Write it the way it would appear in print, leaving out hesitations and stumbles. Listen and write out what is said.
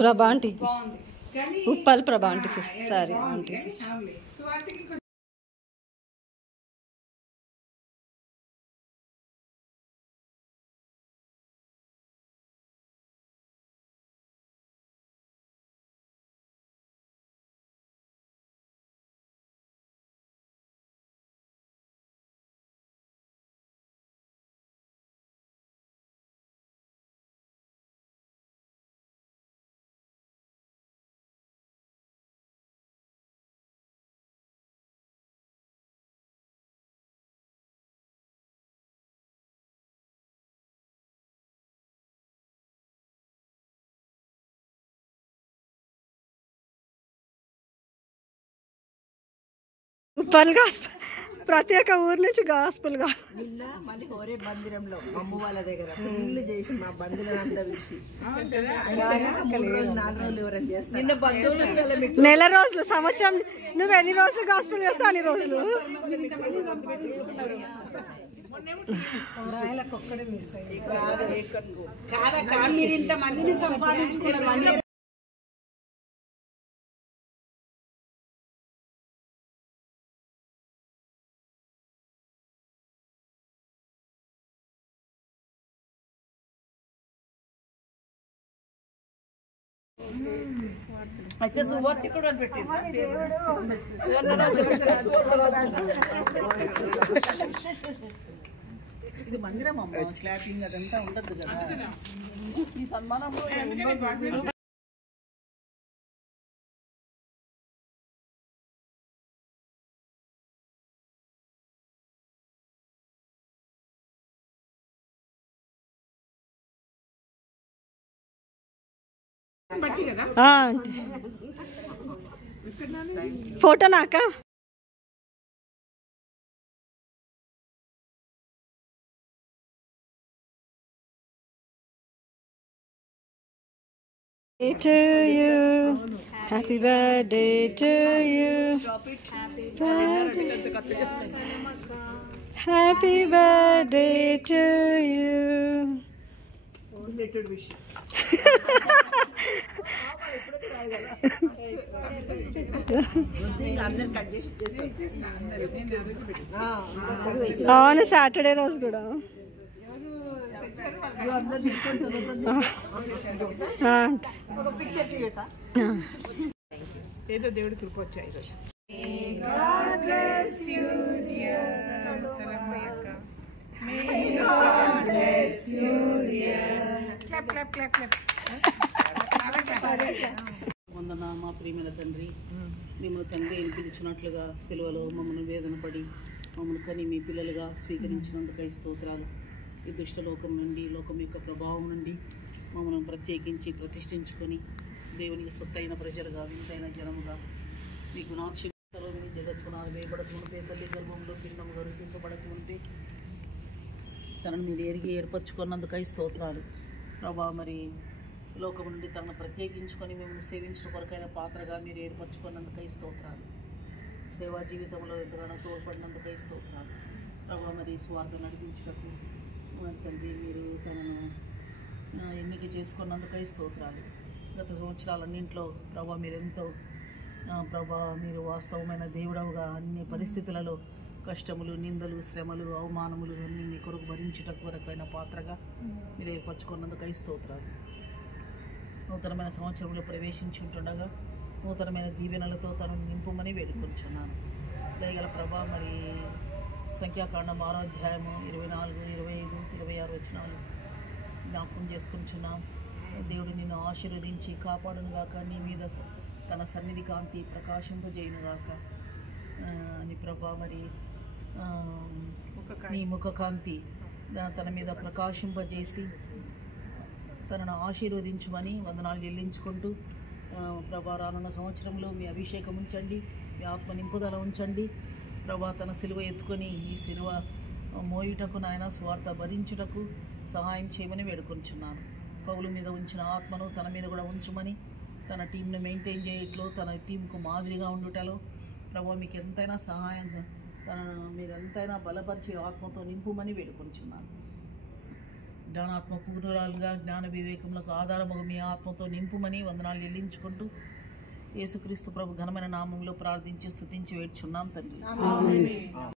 ప్రభా ఆంటీ ఉప్పల్ ప్రభా aunty sorry aunty sister. Uppal gospel ప్రత్యేక ఊరు నుంచి గాస్పల్ గా నిన్న మళ్ళీ హోరే బందిరంలో అమ్మ వాళ్ళ దగ్గర ఫుల్ చేసి మా బంధువులంతా పిలిచి 4 రోజులు ఎవరైనా చేస్తారు. నిన్న బంధువులు నెల రోజులు సంవత్సరం నువ్వు ఎన్ని రోజులు గాస్పల్ చేస్తావు అన్ని రోజులు. మీరు ఇంత మందిని సంపాదించుకున్న అయితే సువర్తి కూడా పెట్టింది. ఇది మందిరం అమ్మ, క్లాపింగ్ అదంతా ఉండదు కదా. ఈ సన్మానం ఆంటీ ఫోటో నాక to you, happy birthday to you, happy birthday to you. అవును సాటర్డే రోజు కూడా ఏదో దేవుడి కృప వచ్చాయి ఈరోజు. వందన మా ప్రియమైన తండ్రి, మిమ్మల్ని తండ్రి అని పిలిచినట్లుగా సెలవులో మమ్మల్ని వేదన పడి మమ్మల్ని కని మీ పిల్లలుగా స్వీకరించినందుకై స్తోత్రాలు. ఈ దుష్టలోకం నుండి, లోకం యొక్క ప్రభావం నుండి మమ్మల్ని ప్రత్యేకించి ప్రతిష్ఠించుకొని దేవునికి సొత్తైన ప్రజలుగా, వింతైన జనముగా మీ గుణాత్సలో జగత్తునాలు వేయబడకుంటే తల్లి గర్భంలో పిండముగా రూపింపబడకుంటే తనను మీరు ఎరిగి ఏర్పరచుకున్నందుకై స్తోత్రాలు. ప్రభా మరి లోకం నుండి తనను ప్రత్యేకించుకొని మిమ్మల్ని సేవించిన కొరకైన పాత్రగా మీరు ఏర్పరచుకున్నందుకై స్తోత్రాలు. సేవా జీవితంలో ఎంతగానో తోడ్పడినందుకై స్తోత్రాలు. ప్రభా మరి స్వార్థ నడిపించుటకు మరి తండ్రి మీరు తనను ఎన్నిక చేసుకున్నందుకై స్తోత్రాలు. గత సంవత్సరాలన్నింటిలో ప్రభా మీరెంతో ప్రభా మీరు వాస్తవమైన దేవుడవుగా అన్ని పరిస్థితులలో కష్టములు, నిందలు, శ్రమలు, అవమానములు అన్నీ మీ కొరకు భరించుటకు కొరకైన పాత్రగా మీరు ఏర్పరచుకున్నందుకై స్తోత్రాలు. నూతనమైన సంవత్సరంలో ప్రవేశించుంటుండగా నూతనమైన దీవెనలతో తనను నింపుమని వేడుకొంచున్నాను. దయగల ప్రభా మరి సంఖ్యాకాండం 6వ అధ్యాయము 24, 25, 26 వచనాలు జ్ఞాపకం చేసుకుంటున్నాం. దేవుడు నిన్ను ఆశీర్వదించి కాపాడునుగాక, నీ మీద తన సన్నిధి కాంతి ప్రకాశింపజేయునుగాక అని ప్రభా మరి నీ ముఖ కాంతి తన మీద ప్రకాశింపజేసి తనను ఆశీర్వదించమని వందనాలు చెల్లించుకుంటూ ప్రభా రానున్న సంవత్సరంలో మీ అభిషేకం ఉంచండి, మీ ఆత్మ నింపుదల ఉంచండి. ప్రభా తన సిలువ ఎత్తుకొని ఈ సిలువ మోయుటకు నాయన స్వార్థ భరించుటకు సహాయం చేయమని వేడుకొంచున్నాను. పౌలు మీద ఉంచిన ఆత్మను తన మీద కూడా ఉంచమని, తన టీంను మెయింటైన్ చేయట్లో, తన టీంకు మాదిరిగా ఉండుటలో ప్రభా మీకు ఎంతైనా సహాయం మీరు ఎంతైనా బలపరిచి ఆత్మతో నింపుమని వేడుకొంచున్నాను. జ్ఞానాత్మ పూర్ణురాలుగా జ్ఞాన వివేకములకు ఆధారముగా మీ ఆత్మతో నింపుమని వందనాలు చెల్లించుకుంటూ యేసుక్రీస్తు ప్రభు ఘనమైన నామంలో ప్రార్థించి స్తుతించి వేడుచున్నాం తండ్రి.